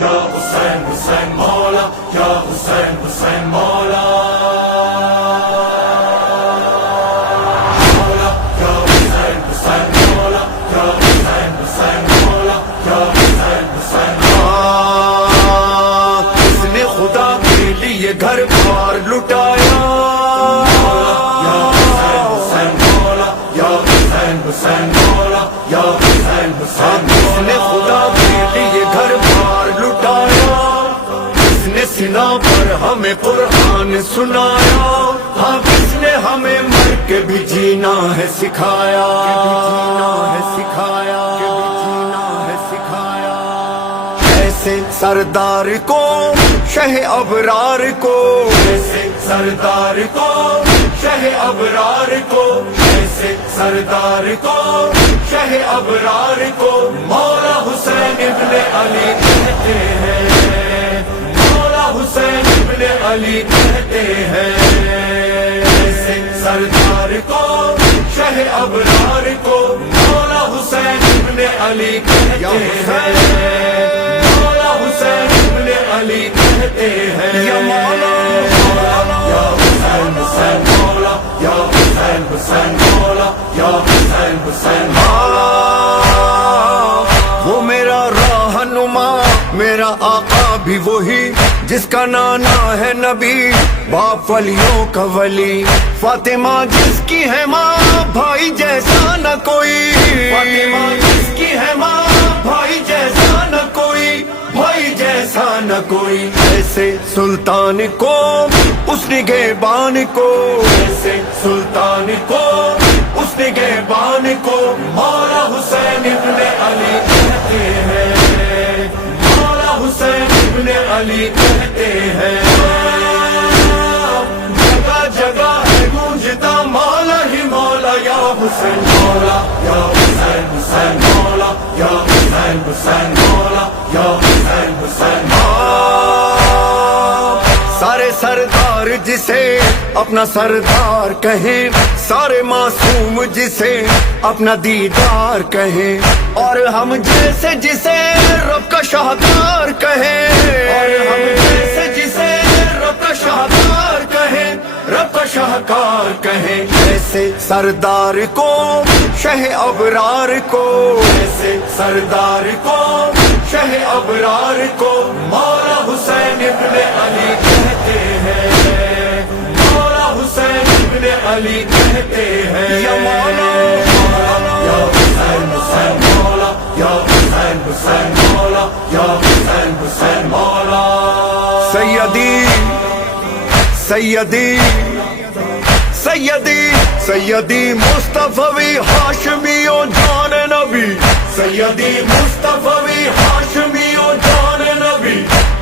یا حسین حسین مولا یا حسین حسین مولا مولا یا حسین حسین مولا یا حسین حسین مولا یا حسین حسین اس نے خدا کے لیے گھر بار لٹایا یا حسین حسین مولا یا حسین حسین مولا یا حسین حسین اس نے خدا کے لیے گھر بار لٹایا اس نے سنا پر ہمیں قرآن سنایا ہاں کس نے ہمیں مر کے بھی جینا ہے سکھایا ایسے سردار کو شہ ابرار کو ایسے سردار کو شہ ابرار کو ایسے سردار کو شہ ابرار کو مولا حسین ابن علی کہتے ہیں مولا حسین ابن علی کہتے ہیں ایسے سردار کو شہ ابرار کو مولا حسین ابن علی کہتے ہیں مولا حسین ابن علی کہتے ہیں یا مولا یا حسین حسین مولا یا حسین حسین مولا یا حسین حسین مولا وہ میرا رہنما میرا آقا بھی وہی جس کا نانا ہے نبی باپ ولیوں کا ولی فاطمہ جس کی ہے ماں بھائی جیسا نہ کوئی فاطمہ جس کی ہے ماں بھائی جیسا نہ کوئی بھائی جیسا نہ کوئی ایسے سلطان کو اس نگہبان کو ایسے سلطان کو اس نگہبان کو مولا حسین ابن علی کہتے ہیں مولا حسین ابن علی کہتے ہیں جگہ جگہ ہے گونجتا مولا ہی مولا یا حسین مولا یا حسین حسین مولا یا حسین حسین مولا یا حسین حسین سارے سردار جسے اپنا سردار کہیں سارے معصوم جسے اپنا دیدار کہیں اور ہم جیسے جسے رب کا شاہکار کہیں اور ہم جیسے جسے رب کا شاہکار کہیں رب کا شاہکار کہیں ایسے سردار کو شہ ابرار کو ایسے سردار کو شہ ابرار کو مولا حسین ابن علی کہتے ہیں مولا حسین ابن علی کہتے ہیں یا مولا یا حسین حسین مولا یا حسین حسین مولا یا حسین حسین مولا سیدی سیدی سیدی سیدی مصطفی ہاشمی و جان نبی سیدی مصطفی ہاشمی و جان نبی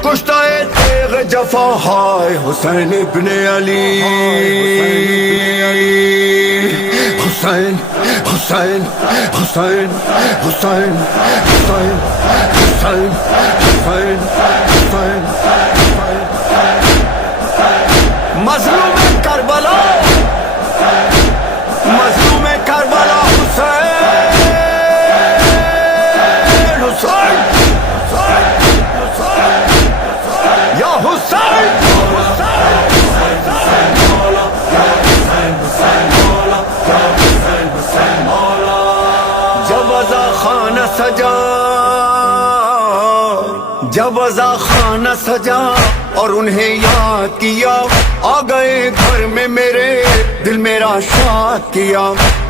کشتہ تیغ جفا ہائے حسین ابن علی حسین حسین حسین حسین حسین حسین حسین حسین مظلوم کربلا مظلوم کربلا حسین حسین یا حسین جب ازا خانہ سجا جب ازا خانہ سجا اور انہیں یاد کیا آ گئے گھر میں میرے دل میرا شاد کیا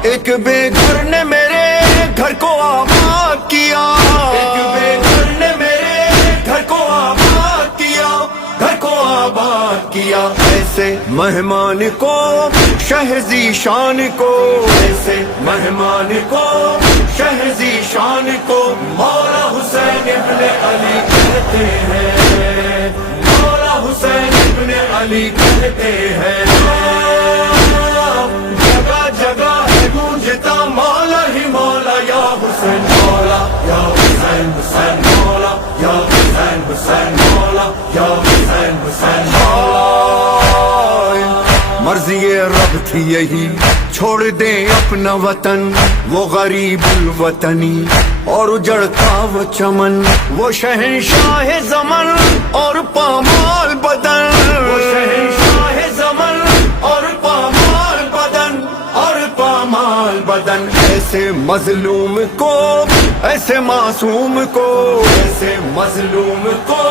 ایک بے گھر نے میرے گھر کو آباد کیا ایک بے گھر نے میرے گھر کو آباد کیا گھر کو آباد کیا ایسے مہمان کو شہزی شان کو ایسے مہمان کو شہزی شان کو مولا حسین ابن علی کہتے ہیں مولا حسین ابن علی کہتے ہیں جگہ جگہ ہے گونجتا مولا ہی مولا یا حسین مولا یا حسین حسین مولا یا حسین حسین مولا یا حسین حسین مرضی رب تھی یہی چھوڑ دیں اپنا وطن وہ غریب الوطنی اور اجڑتا وہ چمن، وہ شہنشاہ زمن اور پامال بدن، وہ شہنشاہ زمن اور پامال بدن، اور پامال بدن. ایسے مظلوم کو، ایسے معصوم کو، ایسے مظلوم کو،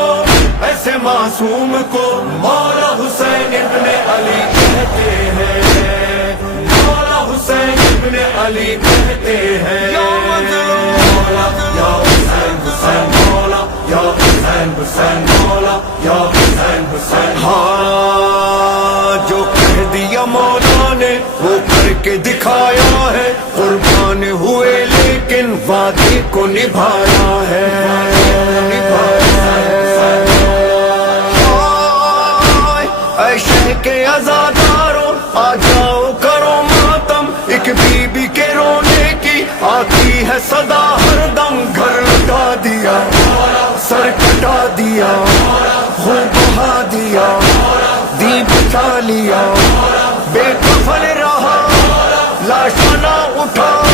ایسے معصوم کو مولا حسین ابن علی کہتے ہیں، مولا حسین ابن علی کہتے ہیں. یا مولا یا حسین حسین مولا، یا حسین حسین مولا، یا حسین حسین. ہاں جو کہہ دیا مولا نے وہ کر کے دکھایا ہے، قربان ہوئے لیکن وعدے کو نبھایا ہے، نبھایا ہے. اے شہ کے عزاداروں آ جاؤ کرو ماتم، ایک بی بی کے رونے کی آتی ہے صدا ہر دم. گھر لٹا دیا، سر کٹا دیا، خون بہا دیا، دی بچا لیا، بے کفن رہا، لاش نہ اٹھا.